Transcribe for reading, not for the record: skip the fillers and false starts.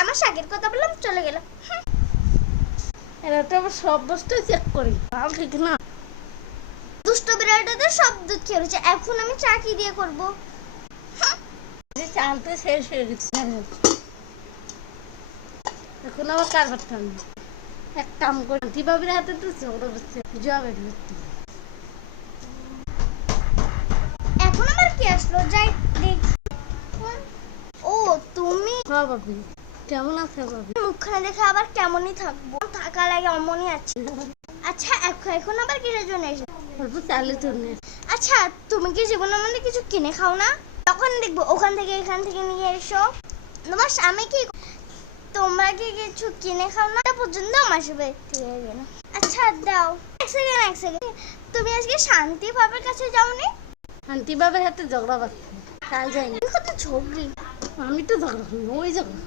আমার শাকের কথা বললাম চলে গেল। এরা তো আবার সব বস্তু চেক করি, ভালো ঠিক না। দুষ্ট বিড়ালটা তো সব দুধ খেয়ে রয়েছে, এখন আমি চা কি দিয়ে করবো? চাল তো শেষ হয়ে গেছে, এখন আবার কার করতাম এক কাম করে দিবাবির হাতে তো ঝগড়া করছে, জবাব করতে। এখন আবার কি আসলো, যাই দেখি। ও তুমি? হ্যাঁ বাবি, কেমন আছে বাবি? মুখখানে দেখে আবার কেমনই থাকবো, থাকা লাগে অমনই আছে। আচ্ছা এখন আবার কিসের জন্য এসে? অল্প চালে চলে। আচ্ছা তুমি কি জীবনে আমাদের কিছু কিনে খাও না? তখন দেখবো ওখান থেকে এখান থেকে নিয়ে এসো। তোমার স্বামী কি, তোমরা কি কিছু কিনে খাও না? পর্যন্ত আমার সাথে গেল। আচ্ছা দাও, এক সেকেন্ড। তুমি আজকে শান্তি বাবার কাছে যাওনি? শান্তি বাবার হাতে ঝগড়া বাঁধছে, কাল যাইনি। কত ঝগড়ি। আমি তো ঝগড়া করি, ওই ঝগড়া।